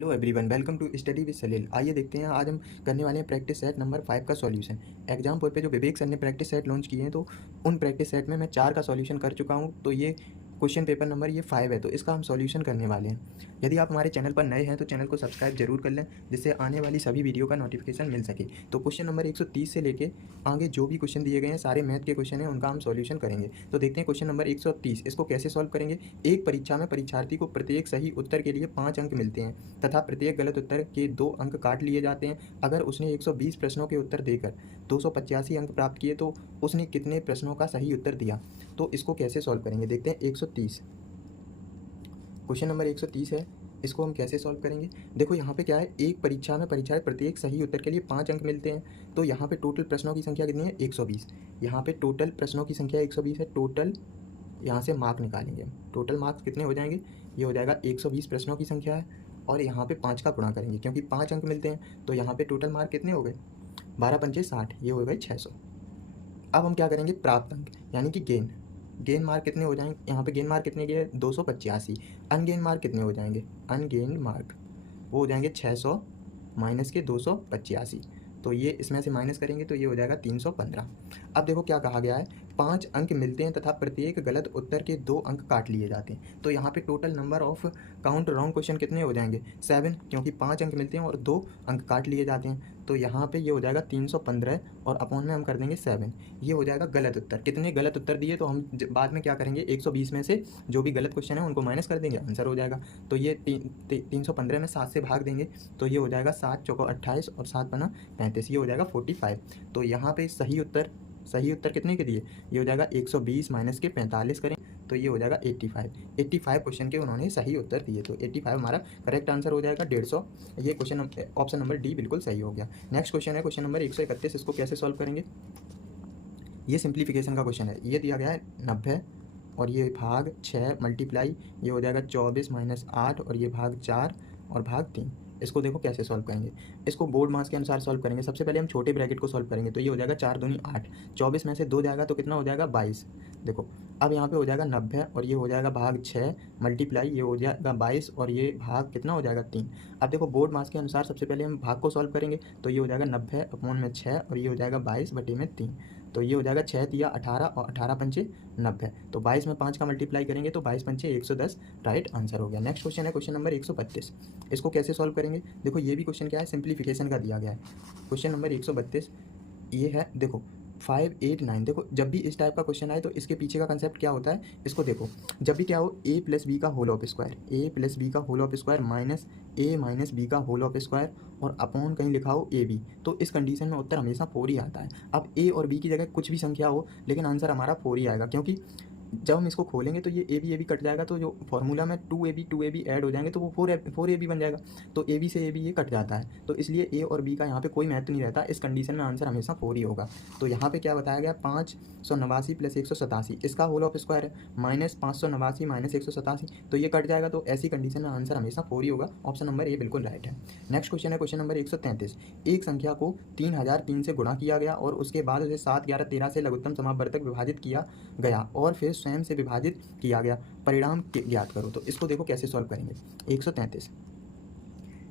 Hello everyone, welcome to study with Salil. आइए देखते हैं, आज हम करने वाले हैं प्रैक्टिस सेट नंबर 5 का सॉल्यूशन। एग्जाम बोर्ड पे जो विवेक सर ने प्रैक्टिस सेट लॉन्च किए हैं, तो उन प्रैक्टिस सेट में मैं 4 का सॉल्यूशन कर चुका हूं। तो ये क्वेश्चन पेपर नंबर ये 5 है, तो इसका हम सॉल्यूशन करने वाले हैं। यदि आप हमारे चैनल पर नए हैं तो चैनल को सब्सक्राइब जरूर कर लें, जिससे आने वाली सभी वीडियो का नोटिफिकेशन मिल सके। तो क्वेश्चन नंबर 130 से लेके आगे जो भी क्वेश्चन दिए गए हैं, सारे मैथ के क्वेश्चन हैं, उनका हम सॉल्यूशन करेंगे। तो देखते हैं क्वेश्चन नंबर 130, इसको कैसे सॉल्व करेंगे। एक परीक्षा में परीक्षार्थी को प्रत्येक सही उत्तर के लिए 5 अंक मिलते हैं तथा प्रत्येक गलत उत्तर के 2 अंक काट लिए जाते हैं। अगर उसने 120 प्रश्नों के उत्तर देकर 285 अंक प्राप्त किए तो उसने कितने प्रश्नों का सही उत्तर दिया। तो इसको कैसे सॉल्व करेंगे, देखते हैं। 130 क्वेश्चन नंबर 130 है, इसको हम कैसे सॉल्व करेंगे। देखो यहाँ पे क्या है, एक परीक्षा में परीक्षार्थी प्रत्येक सही उत्तर के लिए 5 अंक मिलते हैं। तो यहाँ पे टोटल प्रश्नों की संख्या कितनी है, 120। यहाँ पे टोटल प्रश्नों की संख्या 120 है। टोटल यहाँ से मार्क निकालेंगे, टोटल मार्क्स कितने हो जाएंगे, ये हो जाएगा 120 प्रश्नों की संख्या है और यहाँ पे 5 का गुणा करेंगे, क्योंकि 5 अंक मिलते हैं। तो यहाँ पे टोटल मार्क कितने हो गए, 12 पंचे 60, ये हो गए 600। अब हम क्या करेंगे, प्राप्त अंक यानी कि गेन। गेन मार्क कितने हो जाएंगे, यहाँ पे गेन मार्क कितने के 285। अनगेन मार्क कितने हो जाएंगे, अनगेन मार्क वो हो जाएंगे 600 माइनस के 285। तो ये इसमें से माइनस करेंगे तो ये हो जाएगा 315। अब देखो क्या कहा गया है, 5 अंक मिलते हैं तथा प्रत्येक गलत उत्तर के 2 अंक काट लिए जाते हैं। तो यहाँ पे total number of count wrong question कितने हो जाएंगे, 7, क्योंकि 5 अंक मिलते हैं और 2 अंक काट लिए जाते हैं। तो यहाँ पे ये हो जाएगा 315 और अपॉन में हम कर देंगे 7, ये हो जाएगा गलत उत्तर। कितने गलत उत्तर दिए तो हम बाद में क्या करेंगे, 120 में से जो भी गलत क्वेश्चन है उनको माइनस कर देंगे, आंसर हो जाएगा। तो ये 315 में 7 से भाग देंगे तो ये हो जाएगा 7 चौको 28 और 7 बना 35, ये हो जाएगा 45। तो यहाँ पे सही उत्तर कितने के दिए, ये हो जाएगा 120 माइनस के 45 करें तो ये हो जाएगा 85 क्वेश्चन के उन्होंने सही उत्तर दिए। तो 85 हमारा करेक्ट आंसर हो जाएगा 150। ये क्वेश्चन ऑप्शन नंबर डी बिल्कुल सही हो गया। नेक्स्ट क्वेश्चन है क्वेश्चन नंबर 131, इसको कैसे सॉल्व करेंगे। ये सिंप्लीफिकेशन का क्वेश्चन है। ये दिया गया है 90 और ये भाग 6 मल्टीप्लाई, ये हो जाएगा 24 माइनस 8 और ये भाग 4 और भाग 3। इसको देखो कैसे सॉल्व करेंगे, इसको बोर्ड मास के अनुसार सॉल्व करेंगे। सबसे पहले हम छोटे ब्रैकेट को सॉल्व करेंगे, तो ये हो जाएगा 4 दूनी 8, 24 में से 2 जाएगा तो कितना हो जाएगा 22। देखो अब यहाँ पे हो जाएगा 90 और ये हो जाएगा भाग 6 मल्टीप्लाई, ये हो जाएगा 22 और ये भाग कितना हो जाएगा 3। अब देखो बोर्ड मास के अनुसार सबसे पहले हम भाग को सॉल्व करेंगे, तो ये हो जाएगा 90 अपॉन में 6 और ये हो जाएगा 22 बटे में 3। तो ये हो जाएगा 6 तिया 18 और 18 पंचे 90। तो 22 में 5 का मल्टीप्लाई करेंगे तो 22 पंचे 110, राइट आंसर हो गया। नेक्स्ट क्वेश्चन है क्वेश्चन नंबर 132, इसको कैसे सॉल्व करेंगे। देखो ये भी क्वेश्चन क्या है, सिंप्लीफिकेशन का दिया गया है। क्वेश्चन नंबर 132 ये है, देखो 5, 8, 9। देखो जब भी इस टाइप का क्वेश्चन आए तो इसके पीछे का कंसेप्ट क्या होता है, इसको देखो। जब भी क्या हो, a प्लस बी का whole of square, a plus B का whole of square minus a minus B का होल ऑफ स्क्वायर और अपॉन कहीं लिखा हो a b, तो इस कंडीशन में उत्तर हमेशा 4 ही आता है। अब a और b की जगह कुछ भी संख्या हो लेकिन आंसर हमारा 4 ही आएगा, क्योंकि जब हम इसको खोलेंगे तो ये ए बी कट जाएगा, तो जो फॉर्मूला में 2ab ऐड हो जाएंगे तो वो 4ab बन जाएगा। तो ए बी से ए बी ये कट जाता है, तो इसलिए ए और बी का यहाँ पे कोई महत्व नहीं रहता। इस कंडीशन में आंसर हमेशा 4 ही होगा। तो यहाँ पे क्या बताया गया, 589 प्लस 187, इसका होल ऑफ स्क्वायर है, माइनस 589 माइनस 187, तो ये कट जाएगा। तो ऐसी कंडीशन में आंसर हमेशा 4 ही होगा। ऑप्शन नंबर ए बिल्कुल राइट है। नेक्स्ट क्वेश्चन है क्वेश्चन नंबर 133, एक संख्या को 3003 से गुणा किया गया और उसके बाद उसे 7, 11, 13 से लघुत्तम समावर्तक विभाजित किया गया और फिर स्वयं से विभाजित किया गया, परिणाम ज्ञात करो। तो इसको देखो कैसे सॉल्व करेंगे। 133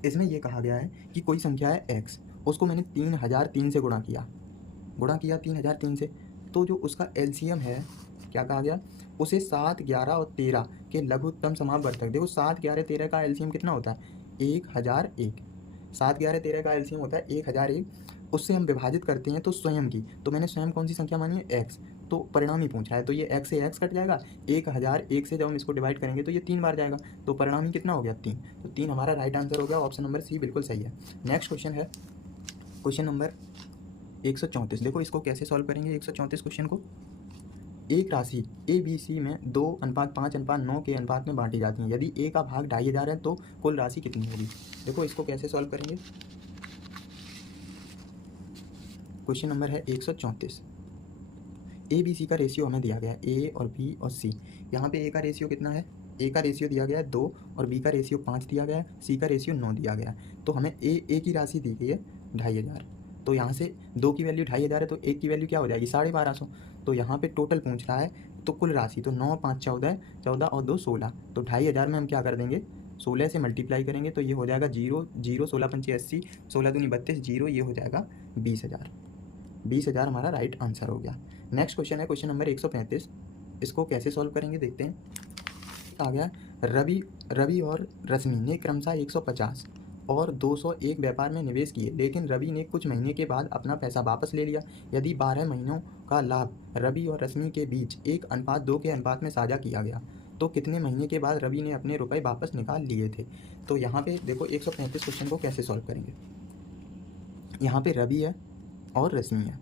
इसमें यह कहा गया है कि कोई संख्या है x, उसको मैंने 3003 से गुणा किया 3003 से, तो जो उसका एलसीएम है, क्या कहा गया, उसे 7, 11 और 13 के लघुत्तम समावर्तक। देखो 7, 11, 13 का एलसीएम कितना होता है, 1001। 7, 11, 13 का एलसीएम होता है 1001, उससे हम विभाजित करते हैं तो स्वयं की, तो मैंने स्वयं कौन सी संख्या मानी है, x, तो परिणाम ही पूछा है। तो ये x से x कट जाएगा, 1001 से जब हम इसको डिवाइड करेंगे तो ये 3 बार जाएगा, तो परिणाम ही कितना हो गया, 3। तो 3 हमारा राइट आंसर हो गया। ऑप्शन नंबर सी बिल्कुल सही है। नेक्स्ट क्वेश्चन है क्वेश्चन नंबर 134, देखो इसको कैसे सॉल्व करेंगे। 134 क्वेश्चन को, एक राशि ए बी सी में 2:5:9 के अनुपात में बांटी जाती है। यदि ए का भाग 2500 है तो कुल राशि कितनी होगी। देखो इसको कैसे सॉल्व करेंगे। क्वेश्चन नंबर है 134, ए बी सी का रेशियो हमें दिया गया है, ए और बी और सी। यहाँ पे ए का रेशियो कितना है, ए का रेशियो दिया गया है 2 और बी का रेशियो 5 दिया गया है, सी का रेशियो 9 दिया गया है। तो हमें ए की राशि दी गई है 2500, तो यहाँ से 2 की वैल्यू 2500 है तो 1 की वैल्यू क्या हो जाएगी, 1250। तो यहाँ पे टोटल पूछ रहा है, तो कुल राशि, तो 9, 5, 14, 14 और 2, 16, तो 2500 में हम क्या कर देंगे, 16 से मल्टीप्लाई करेंगे तो ये हो जाएगा 0 0, 16 पंचे 80, 16 दूनी 32, 0, ये हो जाएगा 20,000। 20,000 हमारा राइट आंसर हो गया। नेक्स्ट क्वेश्चन है क्वेश्चन नंबर 135। इसको कैसे सॉल्व करेंगे देखते हैं। आ गया रवि और रश्मि ने क्रमशः 150 और 201 व्यापार में निवेश किए, लेकिन रवि ने कुछ महीने के बाद अपना पैसा वापस ले लिया। यदि 12 महीनों का लाभ रवि और रश्मि के बीच 1:2 के अनुपात में साझा किया गया, तो कितने महीने के बाद रवि ने अपने रुपए वापस निकाल लिए थे। तो यहाँ पे देखो 135 क्वेश्चन को कैसे सॉल्व करेंगे। यहाँ पे रवि है और रश्मि है,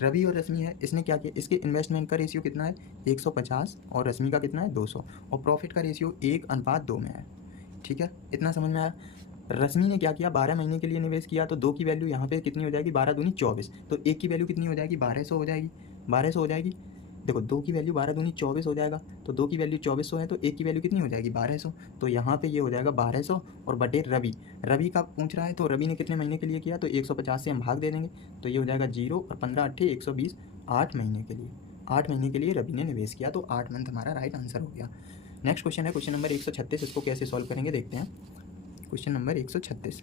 रवि और रश्मि है। इसने क्या किया, इसके इन्वेस्टमेंट का रेशियो कितना है 150 और रश्मि का कितना है 200, और प्रॉफिट का रेशियो 1:2 में है। ठीक है, इतना समझ में आया। रश्मि ने क्या किया, 12 महीने के लिए निवेश किया, तो 2 की वैल्यू यहाँ पे कितनी हो जाएगी, 12 दूनी 24, तो 1 की वैल्यू कितनी हो जाएगी, 1200 हो जाएगी। 1200 हो जाएगी। देखो 2 की वैल्यू 12 दूनी 24 हो जाएगा, तो 2 की वैल्यू 2400 है, तो 1 की वैल्यू कितनी हो जाएगी 1200, तो यहाँ पे ये हो जाएगा 1200 और बटे रवि का पूछ रहा है, तो रवि ने कितने महीने के लिए किया, तो 150 से हम भाग दे देंगे, तो ये हो जाएगा 0 और 15 8 120, 8 महीने के लिए। 8 महीने के लिए रवि ने निवेश किया, तो 8 मंथ हमारा राइट आंसर हो गया। नेक्स्ट क्वेश्चन है क्वेश्चन नंबर 136। इसको कैसे सॉल्व करेंगे देखते हैं। Question number 136।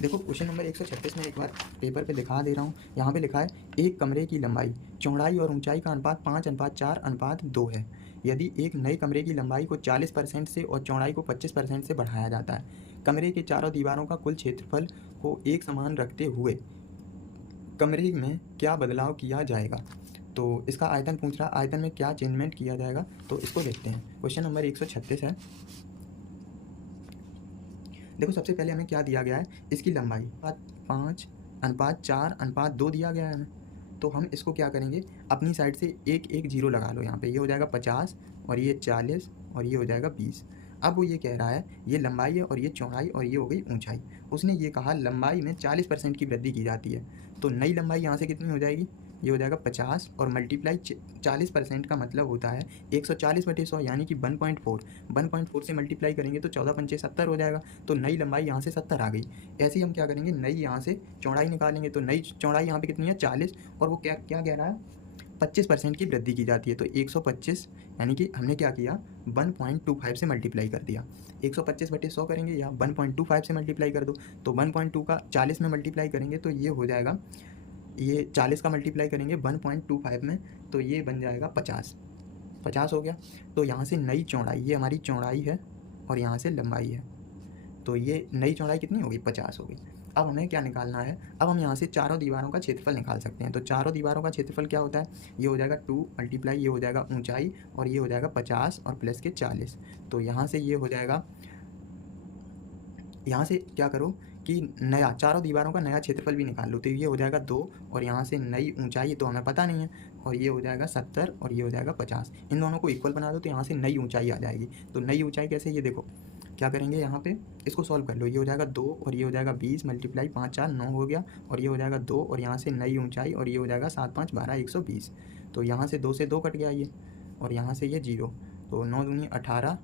देखो क्वेश्चन नंबर 136 में एक बार पेपर पे दिखा दे रहा हूँ। यहाँ पे लिखा है एक कमरे की लंबाई, चौड़ाई और ऊंचाई का अनुपात 5:4:2 है। यदि एक नए कमरे की लंबाई को 40% से और चौड़ाई को 25% से बढ़ाया जाता है, कमरे के चारों दीवारों का कुल क्षेत्रफल को एक समान रखते हुए कमरे में क्या बदलाव किया जाएगा। तो इसका आयतन पूछ रहा है, आयतन में क्या चेंजमेंट किया जाएगा, तो इसको देखते हैं। क्वेश्चन नंबर 136 है। देखो सबसे पहले हमें क्या दिया गया है, इसकी लंबाई 5:4:2 दिया गया है हमें, तो हम इसको क्या करेंगे, अपनी साइड से एक एक जीरो लगा लो यहाँ पे। ये हो जाएगा 50 और ये 40 और ये हो जाएगा 20। अब वो ये कह रहा है ये लंबाई है और ये चौड़ाई और ये हो गई ऊंचाई। उसने ये कहा लंबाई में 40% की वृद्धि की जाती है, तो नई लंबाई यहाँ से कितनी हो जाएगी, ये हो जाएगा 50 और मल्टीप्लाई 40% का मतलब होता है 140/100 यानी कि 1.4 से मल्टीप्लाई करेंगे तो 14 पंचे 70 हो जाएगा, तो नई लंबाई यहाँ से 70 आ गई। ऐसे ही हम क्या करेंगे, नई यहाँ से चौड़ाई निकालेंगे, तो नई चौड़ाई यहाँ पे कितनी है 40, और वो क्या क्या कह रहा है 25% की वृद्धि की जाती है, तो 125 यानी कि हमने क्या किया 1.25 से मल्टीप्लाई कर दिया। 125/100 करेंगे या 1.25 से मल्टीप्लाई कर दो, तो 1.2 का 40 में मल्टीप्लाई करेंगे तो ये हो जाएगा, ये 40 का मल्टीप्लाई करेंगे 1.25 में तो ये बन जाएगा 50 हो गया। तो यहाँ से नई चौड़ाई, ये हमारी चौड़ाई है और यहाँ से लंबाई है, तो ये नई चौड़ाई कितनी होगी 50 होगी। अब हमें क्या निकालना है, अब हम यहाँ से चारों दीवारों का क्षेत्रफल निकाल सकते हैं। तो चारों दीवारों का क्षेत्रफल क्या होता है, ये हो जाएगा 2 मल्टीप्लाई ये हो जाएगा ऊंचाई और ये हो जाएगा 50 और प्लस के 40, तो यहाँ से ये हो जाएगा, यहाँ से क्या करो कि नया चारों दीवारों का नया क्षेत्रफल भी निकाल लो, तो ये हो जाएगा 2 और यहाँ से नई ऊंचाई तो हमें पता नहीं है, और ये हो जाएगा 70 और ये हो जाएगा 50। इन दोनों को इक्वल बना दो तो यहाँ से नई ऊंचाई आ जाएगी। तो नई ऊंचाई कैसे, ये देखो क्या करेंगे, यहाँ पे इसको सॉल्व कर लो। ये हो जाएगा 2 और ये हो जाएगा 20 मल्टीप्लाई 5 4 9 हो गया, और ये हो जाएगा 2 और यहाँ से नई ऊंचाई और ये हो जाएगा 7 5 12 120। तो यहाँ से 2 से 2 कट गया ये, और यहाँ से ये 0, तो 9 दूनी 18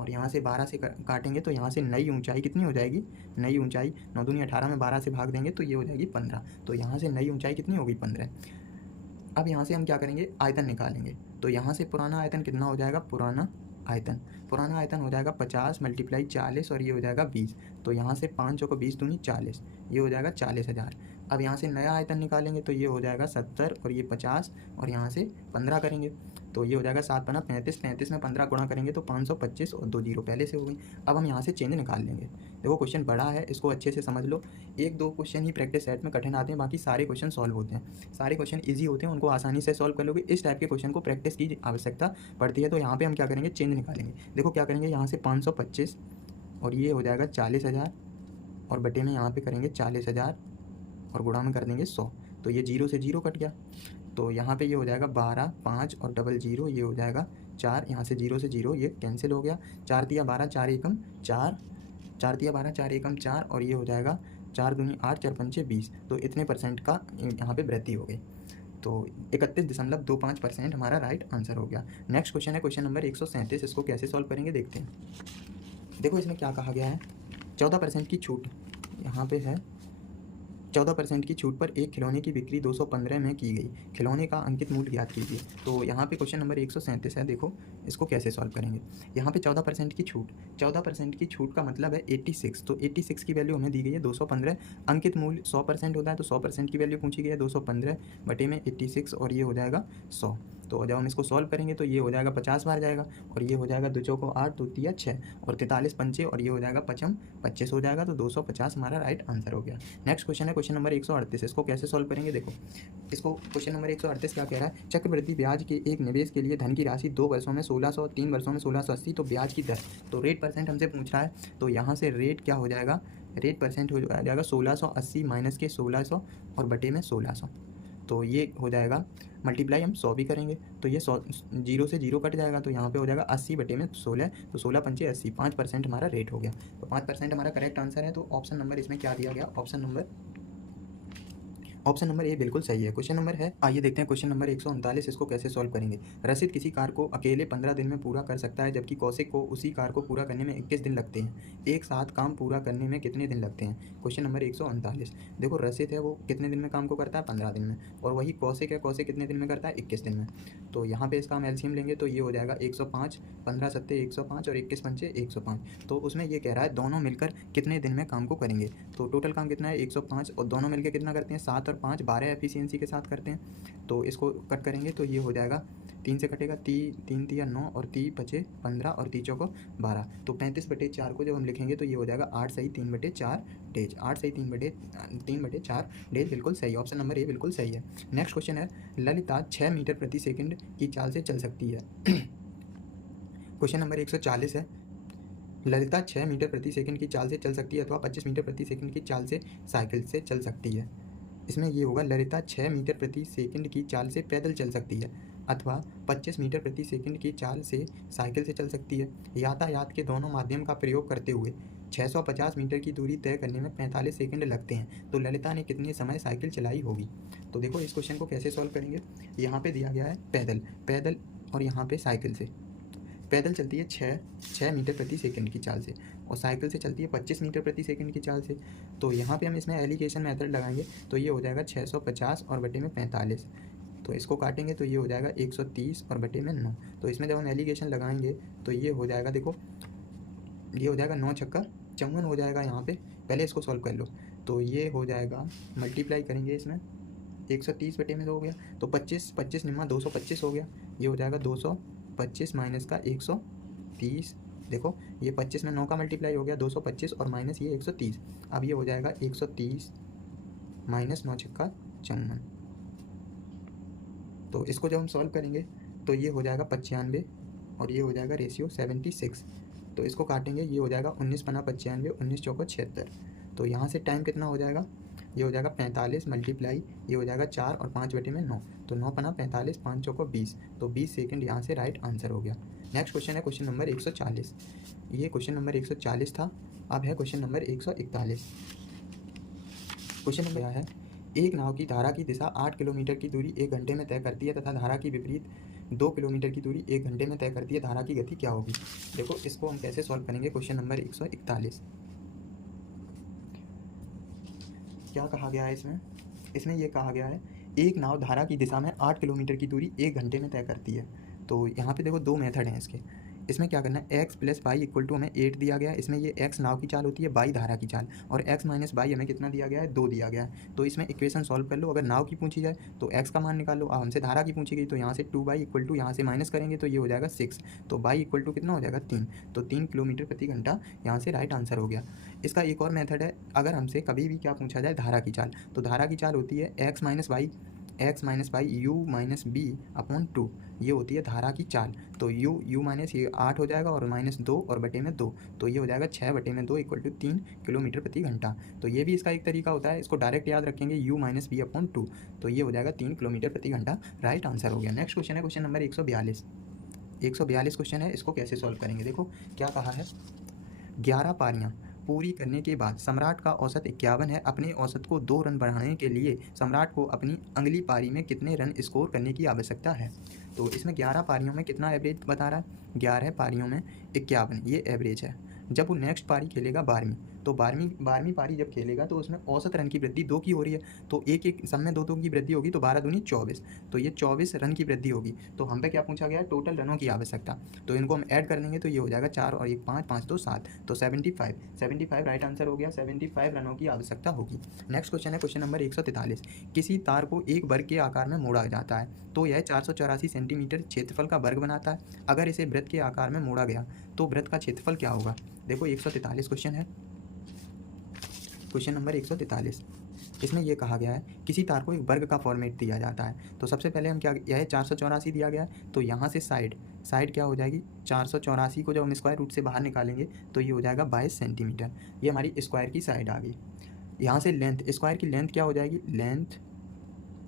और यहाँ से 12 से काटेंगे तो यहाँ से नई ऊंचाई कितनी हो जाएगी, नई ऊंचाई 9 दूनी 18 में 12 से भाग देंगे तो ये हो जाएगी 15, तो यहाँ से नई ऊंचाई कितनी होगी 15। अब यहाँ से हम क्या करेंगे, आयतन निकालेंगे। तो यहाँ से पुराना आयतन कितना हो जाएगा, पुराना आयतन हो जाएगा 50 मल्टीप्लाई 40 और ये हो जाएगा 20, तो यहाँ से 5 चौको 20 दूनी 40, ये हो जाएगा 40,000। अब यहाँ से नया आयतन निकालेंगे तो ये हो जाएगा 70 और ये 50 और यहाँ से 15 करेंगे तो ये हो जाएगा 7 बना 35, 35 में 15 गुणा करेंगे तो 525 और 2 जीरो पहले से हो गई। अब हम यहाँ से चेंज निकाल लेंगे। देखो क्वेश्चन बड़ा है, इसको अच्छे से समझ लो। 1-2 क्वेश्चन ही प्रैक्टिस सेट में कठिन आते हैं, बाकी सारे क्वेश्चन सॉल्व होते हैं, सारे क्वेश्चन ईजी होते हैं, उनको आसानी से सॉल्व कर लोगे। इस टाइप के क्वेश्चन को प्रैक्टिस की आवश्यकता पड़ती है। तो यहाँ पर हम क्या करेंगे, चेंज निकालेंगे। देखो क्या करेंगे, यहाँ से 525 और ये हो जाएगा 40,000 और बटे में यहाँ पर करेंगे 40,000 और गुणा में कर देंगे 100, तो ये 0 से 0 कट गया, तो यहाँ पे ये हो जाएगा 12 5 और डबल 0 ये हो जाएगा 4, यहाँ से 0 से 0 ये कैंसिल हो गया। 4 तिया 12 4 एकम 4, 4 तिया 12 4 एकम 4 और ये हो जाएगा 4 दूनी 8 4 पंचे 20, तो इतने परसेंट का यहाँ पे वृद्धि हो गई, तो 31.25% हमारा राइट आंसर हो गया। नेक्स्ट क्वेश्चन है क्वेश्चन नंबर 137। इसको कैसे सॉल्व करेंगे देखते हैं। देखो इसमें क्या कहा गया है, 14% की छूट यहाँ पे है, 14% की छूट पर एक खिलौने की बिक्री 215 में की गई। खिलौने का अंकित मूल्य ज्ञात कीजिए। तो यहाँ पे क्वेश्चन नंबर 137 है। देखो इसको कैसे सॉल्व करेंगे। यहाँ पे 14% की छूट, 14% की छूट का मतलब है 86। तो 86 की वैल्यू हमें दी गई है 215। अंकित मूल्य 100% होता है, तो 100% की वैल्यू पूछी गई है 215 बटे में 86 और ये हो जाएगा 100। तो जब हम इसको सॉल्व करेंगे तो ये हो जाएगा 50 बार जाएगा और ये हो जाएगा 2 चौको 8, 2 तिया 6 और 43 पंचे और ये हो जाएगा 55 25 हो जाएगा। तो 250 हमारा राइट आंसर हो गया। नेक्स्ट क्वेश्चन है क्वेश्चन नंबर 138। इसको कैसे सॉल्व करेंगे। देखो इसको क्वेश्चन नंबर 138 क्या कह रहा है। चक्रवृद्धि ब्याज के एक निवेश के लिए धन की राशि 2 वर्षों में 1600 और 3 वर्षों में 1680। तो ब्याज की दर, तो रेट परसेंट हमसे पूछ रहा है। तो यहाँ से रेट क्या हो जाएगा, रेट परसेंट हो जाएगा 1680 माइनस के 1600 और बटे में 1600। तो ये हो जाएगा मल्टीप्लाई हम 100 भी करेंगे तो ये 100 जीरो से जीरो कट जाएगा। तो यहाँ पे हो जाएगा 80 बटे में 16, तो 16 पंचे 80, 5% हमारा रेट हो गया। तो 5% हमारा करेक्ट आंसर है। तो ऑप्शन नंबर इसमें क्या दिया गया, ऑप्शन नंबर ए बिल्कुल सही है। क्वेश्चन नंबर है, आइए देखते हैं क्वेश्चन नंबर 139। इसको कैसे सॉल्व करेंगे। रसिद किसी कार को अकेले 15 दिन में पूरा कर सकता है, जबकि कौशिक को उसी कार को पूरा करने में 21 दिन लगते हैं। एक साथ काम पूरा करने में कितने दिन लगते हैं। Question number 139। देखो रसिद है वो कितने दिन में काम को करता है, 15 दिन में, और वही कौशिक है, कौशिक कितने दिन में करता है, 21 दिन में। तो यहाँ पे इसका हम एलसीएम लेंगे तो ये हो जाएगा 105, 15 सत्ते 105 और 21 पंचे 105। तो उसमें ये कह रहा है दोनों मिलकर कितने दिन में काम को करेंगे। तो टोटल काम कितना है 105 और दोनों मिलकर कितना करते हैं 7 और 5 12 एफिशिएंसी के साथ करते हैं। तो इसको कट करेंगे तो ये हो जाएगा 3 से कटेगा 3 तिया 9 और 3 बचे 15 और 3 चौको 12। तो 35 बटे 4 को जब हम लिखेंगे तो ये हो जाएगा 8 सही 3 बटे 4 डेज, 8 सही 3 बटे 4 डेज, बिल्कुल सही। ऑप्शन नंबर ए बिल्कुल सही है। नेक्स्ट क्वेश्चन है, ललिता 6 मीटर प्रति सेकंड की चाल से चल सकती है। क्वेश्चन नंबर 140 है, ललिता 6 मीटर प्रति सेकंड की चाल से चल सकती है अथवा 25 मीटर प्रति सेकंड की चाल से साइकिल से चल सकती है। इसमें ये होगा ललिता 6 मीटर प्रति सेकंड की चाल से पैदल चल सकती है अथवा 25 मीटर प्रति सेकंड की चाल से साइकिल से चल सकती है। यातायात के दोनों माध्यम का प्रयोग करते हुए 650 मीटर की दूरी तय करने में 45 सेकंड लगते हैं। तो ललिता ने कितने समय साइकिल चलाई होगी। तो देखो इस क्वेश्चन को कैसे सॉल्व करेंगे। यहाँ पे दिया गया है पैदल और यहाँ पे साइकिल से। पैदल चलती है 6 मीटर प्रति सेकंड की चाल से और साइकिल से चलती है 25 मीटर प्रति सेकंड की चाल से। तो यहाँ पे हम इसमें एलिगेशन मेथड लगाएंगे तो ये हो जाएगा 650 और बटे में 45। तो इसको काटेंगे तो ये हो जाएगा 130 और बटे में 9। तो इसमें जब हम एलिगेशन लगाएंगे तो ये हो जाएगा, देखो ये हो जाएगा 9 छक्का 54 हो जाएगा। यहाँ पे पहले इसको सॉल्व कर लो तो ये हो जाएगा, मल्टीप्लाई करेंगे इसमें 130 बटे में 2 हो गया तो 25 निम्मा 225 हो गया। ये हो जाएगा 225 माइनस का 130। देखो ये 25 में 9 का मल्टीप्लाई हो गया 225 और माइनस ये 130। अब ये हो जाएगा 130 माइनस 9 छक्का 54। तो इसको जब हम सॉल्व करेंगे तो ये हो जाएगा 95 और ये हो जाएगा रेशियो 76। तो इसको काटेंगे ये हो जाएगा 19 पना 95, 19 चौको 76। तो यहाँ से टाइम कितना हो जाएगा, ये हो जाएगा 45 मल्टीप्लाई ये हो जाएगा 4 और 5 बटे में 9। तो 9 पना 45, 5 चौको 20। तो 20 सेकंड यहाँ से राइट आंसर हो गया। नेक्स्ट क्वेश्चन है क्वेश्चन नंबर 140। ये क्वेश्चन नंबर 140 था। अब है क्वेश्चन नंबर 141। क्वेश्चन नंबर है, एक नाव की धारा की दिशा 8 किलोमीटर की दूरी 1 घंटे में तय करती है तथा धारा की विपरीत 2 किलोमीटर की दूरी 1 घंटे में तय करती है। धारा की गति क्या होगी। देखो इसको हम कैसे सॉल्व करेंगे। क्वेश्चन नंबर 141 क्या कहा गया है इसमें ये कहा गया है, एक नाव धारा की दिशा में 8 किलोमीटर की दूरी 1 घंटे में तय करती है। तो यहाँ पे देखो 2 मेथड हैं इसके। इसमें क्या करना है, x plus y equal to हमें 8 दिया गया है। इसमें ये x नाव की चाल होती है, वाई धारा की चाल, और x माइनस वाई हमें कितना दिया गया है, 2 दिया गया है। तो इसमें इक्वेशन सॉल्व कर लो। अगर नाव की पूछी जाए तो x का मान निकालो। अब हमसे धारा की पूछी गई तो यहाँ से 2y इक्वल टू यहाँ से माइनस करेंगे तो ये हो जाएगा 6। तो y इक्वल टू कितना हो जाएगा 3। तो 3 किलोमीटर प्रति घंटा यहाँ से राइट आंसर हो गया। इसका एक और मेथड है, अगर हमसे कभी भी क्या पूछा जाए धारा की चाल, तो धारा की चाल होती है x minus y u minus b upon 2। ये होती है धारा की चाल। तो यू माइनस ये 8 हो जाएगा और माइनस 2 और बटे में 2। तो ये हो जाएगा 6 बटे में 2 इक्वल टू 3 किलोमीटर प्रति घंटा। तो ये भी इसका एक तरीका होता है, इसको डायरेक्ट याद रखेंगे यू माइनस बी अपॉन 2। तो ये हो जाएगा 3 किलोमीटर प्रति घंटा राइट आंसर हो गया। नेक्स्ट क्वेश्चन है क्वेश्चन नंबर 142 क्वेश्चन है। इसको कैसे सॉल्व करेंगे। देखो क्या कहा है, 11 पारियाँ पूरी करने के बाद सम्राट का औसत 51 है। अपने औसत को 2 रन बढ़ाने के लिए सम्राट को अपनी अगली पारी में कितने रन स्कोर करने की आवश्यकता है। तो इसमें 11 पारियों में कितना एवरेज बता रहा है, 11 पारियों में 51, ये एवरेज है। जब वो नेक्स्ट पारी खेलेगा 12वीं तो 12वीं पारी जब खेलेगा तो उसमें औसत रन की वृद्धि 2 की हो रही है, तो एक सब में 2 की वृद्धि होगी, तो 12 दूनी 24, तो ये 24 रन की वृद्धि होगी। तो हम पे क्या पूछा गया है, टोटल रनों की आवश्यकता, तो इनको हम ऐड कर लेंगे तो ये हो जाएगा 4 और 1 5, 5 2 7, तो 75 राइट आंसर हो गया। 75 रनों की आवश्यकता होगी। नेक्स्ट क्वेश्चन है क्वेश्चन नंबर 143। किसी तार को एक वर्ग के आकार में मोड़ा जाता है तो यह 484 सेंटीमीटर क्षेत्रफल का वर्ग बनाता है। अगर इसे वृत्त के आकार में मोड़ा गया तो वृत्त का क्षेत्रफल क्या होगा। देखो 143 क्वेश्चन है, क्वेश्चन नंबर 143। इसमें यह कहा गया है किसी तार को एक वर्ग का फॉर्मेट दिया जाता है, तो सबसे पहले हम क्या, यह 484 दिया गया है, तो यहाँ से साइड क्या हो जाएगी, 484 को जब हम स्क्वायर रूट से बाहर निकालेंगे तो ये हो जाएगा 22 सेंटीमीटर, ये हमारी स्क्वायर की साइड आ गई। यहाँ से लेंथ, स्क्वायर की लेंथ क्या हो जाएगी, लेंथ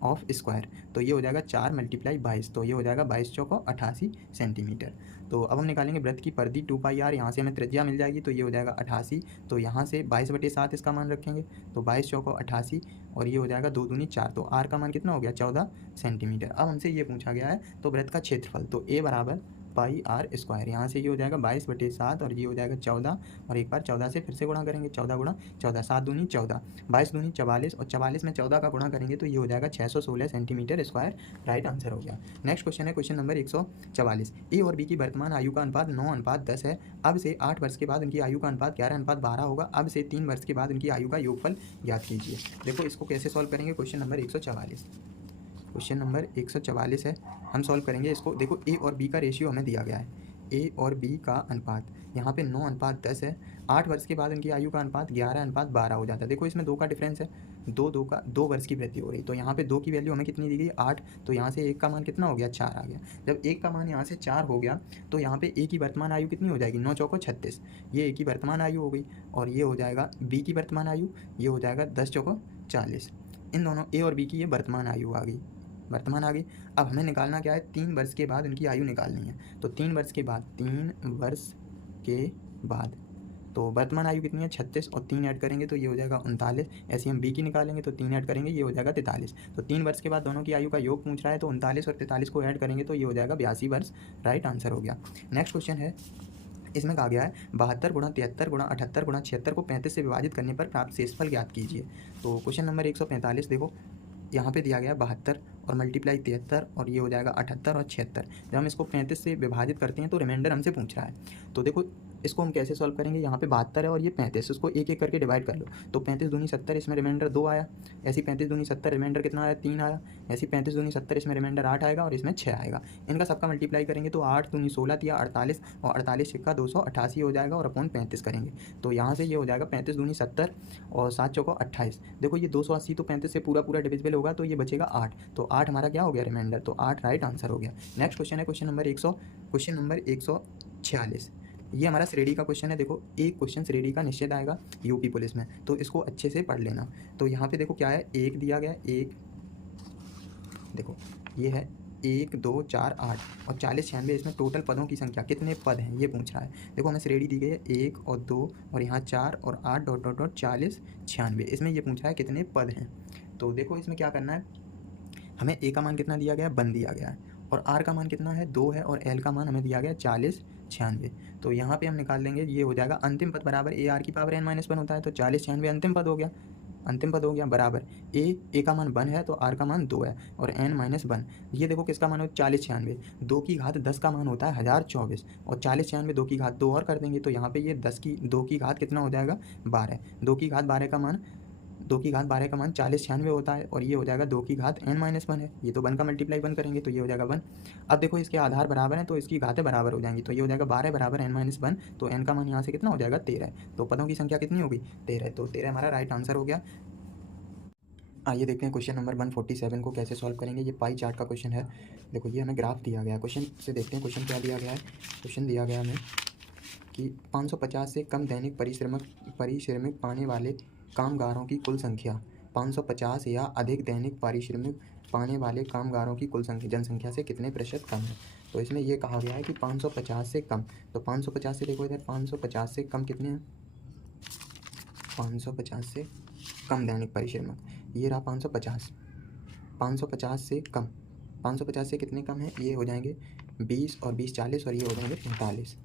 ऑफ स्क्वायर, तो ये हो जाएगा 4 × 22, तो ये हो जाएगा 22 चौको 88 सेंटीमीटर। तो अब हम निकालेंगे वृत्त की परिधि 2πr, यहाँ से हमें त्रिज्या मिल जाएगी, तो ये हो जाएगा 88, तो यहाँ से 22/7 इसका मान रखेंगे, तो 22 चौको 88 और ये हो जाएगा 2 दूनी 4, तो r का मान कितना हो गया 14 सेंटीमीटर। अब हमसे ये पूछा गया है तो वृत्त का क्षेत्रफल, तो a बराबर πr², यहाँ से ये हो जाएगा 22/7 और ये हो जाएगा 14, और एक बार 14 से फिर से गुणा करेंगे, 14 गुणा 14, 7 दूनी 14, 22 दूनी 44 और 44 में 14 का गुणा करेंगे तो ये हो जाएगा 616 सेंटीमीटर स्क्वायर, राइट आंसर हो गया। नेक्स्ट क्वेश्चन है क्वेश्चन नंबर 144। ए और बी की वर्तमान आयु का अनुपात 9:10 है। अब से 8 वर्ष के बाद उनकी आयु का अनुपात 11:12 होगा। अब से 3 वर्ष के बाद उनकी आयु का योगफल ज्ञात कीजिए। देखो इसको कैसे सॉल्व करेंगे, क्वेश्चन नंबर 144, क्वेश्चन नंबर 144 है, हम सॉल्व करेंगे इसको। देखो ए और बी का रेशियो हमें दिया गया है, ए और बी का अनुपात यहाँ पे 9:10 है। 8 वर्ष के बाद इनकी आयु का अनुपात 11:12 हो जाता है। देखो इसमें 2 का डिफरेंस है, 2 वर्ष की वृद्धि हो रही, तो यहाँ पे 2 की वैल्यू हमें कितनी दी गई 8, तो यहाँ से 1 का मान कितना हो गया 4 आ गया। जब 1 का मान यहाँ से 4 हो गया तो यहाँ पे ए की वर्तमान आयु कितनी हो जाएगी 9 चौको 36, ये ए की वर्तमान आयु हो गई, और ये हो जाएगा बी की वर्तमान आयु, ये हो जाएगा 10 चौको 40। इन दोनों ए और बी की ये वर्तमान आयु आ गई, वर्तमान आ गई। अब हमें निकालना क्या है, 3 वर्ष के बाद उनकी आयु निकालनी है, तो 3 वर्ष के बाद, 3 वर्ष के बाद तो वर्तमान आयु कितनी है 36 और 3 ऐड करेंगे तो ये हो जाएगा 39। ऐसे हम बी की निकालेंगे तो 3 ऐड करेंगे ये हो जाएगा 43। तो 3 वर्ष के बाद दोनों की आयु का योग पूछ रहा है, तो 39 और 43 को ऐड करेंगे तो ये हो जाएगा 82 वर्ष, राइट आंसर हो गया। नेक्स्ट क्वेश्चन है, इसमें कहा गया है 72 × 73 × 78 × 76 को 35 से विभाजित करने पर प्राप्त शेषफल ज्ञात कीजिए। तो क्वेश्चन नंबर 145 देखो यहाँ पे दिया गया 72 और मल्टीप्लाई 73 और ये हो जाएगा 78 और 76। जब हम इसको 35 से विभाजित करते हैं तो रिमाइंडर हमसे पूछ रहा है, तो देखो इसको हम कैसे सॉल्व करेंगे, यहाँ पे 72 है और ये 35, उसको एक एक करके डिवाइड कर लो, तो 35 दूनी 70, इसमें रिमाइंडर 2 आया, ऐसी 35 दूनी 70 रिमाइंडर कितना आया 3 आया, ऐसी 35 दूनी 70 इसमें रिमाइंडर 8 आएगा और इसमें 6 आएगा। इनका सबका मल्टीप्लाई करेंगे तो 8 दूनी 16 दिया 48 और 48 का 288 हो जाएगा और अपॉन 35 करेंगे, तो यहाँ से ये हो जाएगा 35 दूनी 70 और 7 चौको 28। देखो ये 280 तो 35 से पूरा डिविजिबल होगा तो ये बचेगा 8, तो 8 हमारा क्या हो गया रिमाइंडर, तो 8 राइट आंसर हो गया। नेक्स्ट क्वेश्चन है क्वेश्चन नंबर 146, ये हमारा श्रेणी का क्वेश्चन है। देखो एक क्वेश्चन श्रेणी का निश्चित आएगा यूपी पुलिस में, तो इसको अच्छे से पढ़ लेना। तो यहाँ पे देखो क्या है, एक दिया गया, एक देखो ये है 1 2 4 8 और 40 96, इसमें टोटल पदों की संख्या कितने पद हैं ये पूछ रहा है। देखो हमें श्रेणी दी गई है 1 और 2 और यहाँ 4 और 8 डॉट डॉट डॉट 40 96, इसमें ये पूछ रहा है कितने पद हैं। तो देखो इसमें क्या करना है, हमें ए का मान कितना दिया गया है 1 दिया गया है, और आर का मान कितना है 2 है, और एल का मान हमें दिया गया 40 96। तो यहाँ पे हम निकाल लेंगे, ये हो जाएगा अंतिम पद बराबर ए आर की पावर n-1 होता है, तो 40 96 अंतिम पद हो गया बराबर ए का मान 1 है तो आर का मान 2 है और n-1, ये देखो किसका मान हो 40 96, 2 की घात 10 का मान होता है 1024 और 40 96 2 की घात 2 और कर देंगे तो यहाँ पे ये 2 की घात कितना हो जाएगा 12, 2 की घात 12 का मान 40 96 होता है, और ये हो जाएगा 2 की घात n-1 है, ये तो 1 का मल्टीप्लाई 1 करेंगे तो ये हो जाएगा 1। अब देखो इसके आधार बराबर हैं तो इसकी घातें बराबर हो जाएंगी, तो ये हो जाएगा 12 बराबर n-1, तो n का मान यहाँ से कितना हो जाएगा 13, तो पदों की संख्या कितनी होगी 13, तो 13 हमारा राइट आंसर हो गया। आइए देखते हैं क्वेश्चन नंबर 147 को कैसे सॉल्व करेंगे। ये पाई चार्ट का क्वेश्चन है। देखो ये हमें ग्राफ दिया गया है, क्वेश्चन से देखते हैं क्वेश्चन क्या दिया गया है। क्वेश्चन दिया गया हमें कि 550 से कम दैनिक पारिश्रमिक पाने वाले कामगारों की कुल संख्या 550 या अधिक दैनिक पारिश्रमिक पाने वाले कामगारों की कुल संख्या जनसंख्या से कितने प्रतिशत कम है। तो इसमें यह कहा गया है कि 550 से कम, तो 550 से देखो इधर 550 से कम कितने हैं, 550 से कम दैनिक पारिश्रमिक, ये रहा 550 से कम, 550 से कितने कम है, ये हो जाएंगे 20 और 20 40 और ये हो जाएंगे 45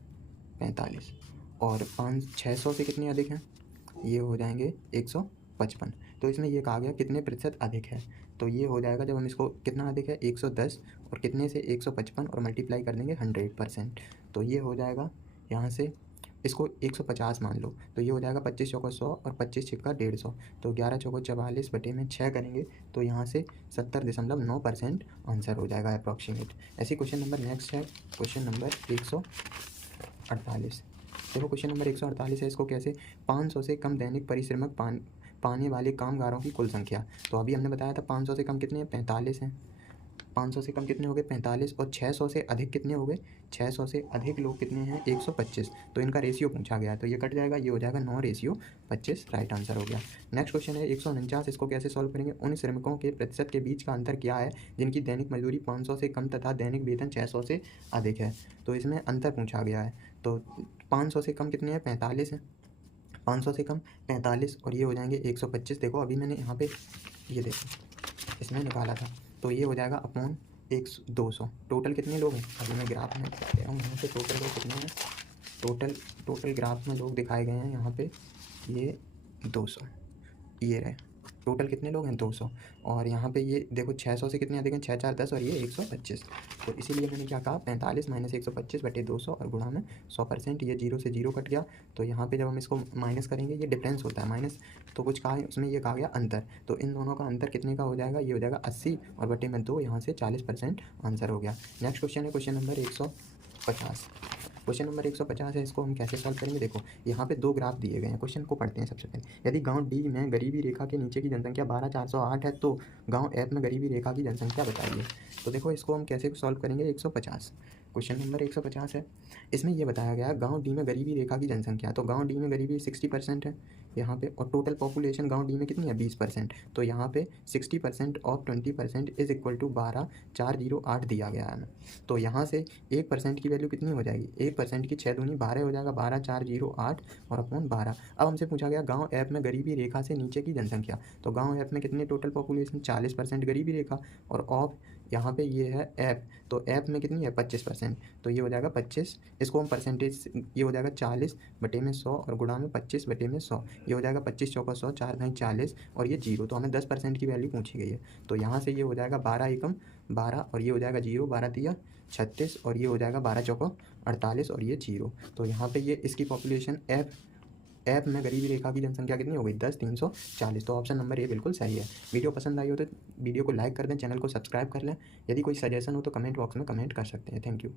और 600 से कितने अधिक हैं, ये हो जाएंगे 155। तो इसमें ये कहा गया कितने प्रतिशत अधिक है, तो ये हो जाएगा जब हम इसको कितना अधिक है 110 और कितने से 155 और मल्टीप्लाई कर देंगे 100%, तो ये हो जाएगा यहाँ से इसको 150 मान लो, तो ये हो जाएगा 25 चौका 100 और 25 छिक्का 150, तो 11 चौको 44 बटे में 6 करेंगे तो यहाँ से 70.9% आंसर हो जाएगा अप्रॉक्सीमेट। ऐसे क्वेश्चन नंबर नेक्स्ट है क्वेश्चन नंबर 148। देखो क्वेश्चन नंबर 148 है, इसको कैसे 500 से कम दैनिक परिश्रमक पाने वाले कामगारों की कुल संख्या। तो अभी हमने बताया था 500 से कम कितने हैं 45 हैं, 500 से कम कितने हो गए 45, और 600 से अधिक कितने हो गए 600 से अधिक लोग कितने हैं 125, तो इनका रेशियो पूछा गया, तो ये कट जाएगा, ये हो जाएगा 9:25, राइट आंसर हो गया। नेक्स्ट क्वेश्चन है 149, इसको कैसे सॉल्व करेंगे। उन श्रमिकों के प्रतिशत के बीच का अंतर क्या है जिनकी दैनिक मजदूरी 500 से कम तथा दैनिक वेतन 600 से अधिक है, तो इसमें अंतर पूछा गया है। तो 500 से कम कितने हैं 45 हैं, 500 से कम 45 और ये हो जाएंगे 125। देखो अभी मैंने यहाँ पे ये देखो इसमें निकाला था, तो ये हो जाएगा अपॉन 200। टोटल कितने लोग हैं, अभी मैं ग्राफ में क्या कह रहा हूँ यहाँ पे टोटल लोग कितने हैं, टोटल ग्राफ में लोग दिखाए गए हैं यहाँ पे, ये 200, ये रहे टोटल कितने लोग हैं 200, और यहाँ पे ये देखो 600 से कितने अधिक हैं 6 4 10 और ये 125, तो इसीलिए मैंने क्या कहा 45 माइनस 125 बटे 200 और गुणा में 100%, ये 0 से 0 कट गया, तो यहाँ पे जब हम इसको माइनस करेंगे ये डिफरेंस होता है माइनस, तो कुछ कहा है उसमें ये कहा गया अंतर, तो इन दोनों का अंतर कितने का हो जाएगा, ये हो जाएगा 80 और बटे में 2, यहाँ से 40% आंसर हो गया। नेक्स्ट क्वेश्चन है क्वेश्चन नंबर 150। क्वेश्चन नंबर 150 है, इसको हम कैसे सॉल्व करेंगे। देखो यहाँ पे दो ग्राफ दिए गए हैं, क्वेश्चन को पढ़ते हैं सबसे पहले। यदि गांव डी में गरीबी रेखा के नीचे की जनसंख्या 12,408 है तो गांव एफ में गरीबी रेखा की जनसंख्या बताइए। तो देखो इसको हम कैसे सॉल्व करेंगे 150, क्वेश्चन नंबर 150 है, इसमें ये बताया गया गांव डी में गरीबी रेखा की जनसंख्या, तो गांव डी में गरीबी 60% है यहाँ पे, और टोटल पॉपुलेशन गांव डी में कितनी है 20%, तो यहाँ पे 60% ऑफ 20% इज इक्वल टू 12,408 दिया गया है। तो यहाँ से 1% की वैल्यू कितनी हो जाएगी, 1% की 6 दूनी 12 हो जाएगा, 12,408 और अपॉन 12। अब हमसे पूछा गया गांव एफ में गरीबी रेखा से नीचे की जनसंख्या, तो गांव एफ में कितने टोटल पॉपुलेशन 40% गरीबी रेखा, और ऑफ यहाँ पे ये है एफ, तो एफ में कितनी है 25%, तो ये हो जाएगा 25, इसको हम परसेंटेज ये हो जाएगा 40 बटे में 100 और गुणा में 25 बटे में 100, ये हो जाएगा 25 चौका 100 4 भाई 40 और ये 0, तो हमें 10% की वैल्यू पूछी गई है, तो यहाँ से ये हो जाएगा 12 एकम 12 और ये हो जाएगा 0, 12 तिया 36 और ये हो जाएगा 12 चौका 48 और ये 0, तो यहाँ पे ये इसकी पॉपुलेशन एफ में गरीबी रेखा की जनसंख्या कितनी हो गई 10,340, तो ऑप्शन नंबर ए बिल्कुल सही है। वीडियो पसंद आई हो तो वीडियो को लाइक कर दें, चैनल को सब्सक्राइब कर लें, यदि कोई सजेशन हो तो कमेंट बॉक्स में कमेंट कर सकते हैं। Thank you.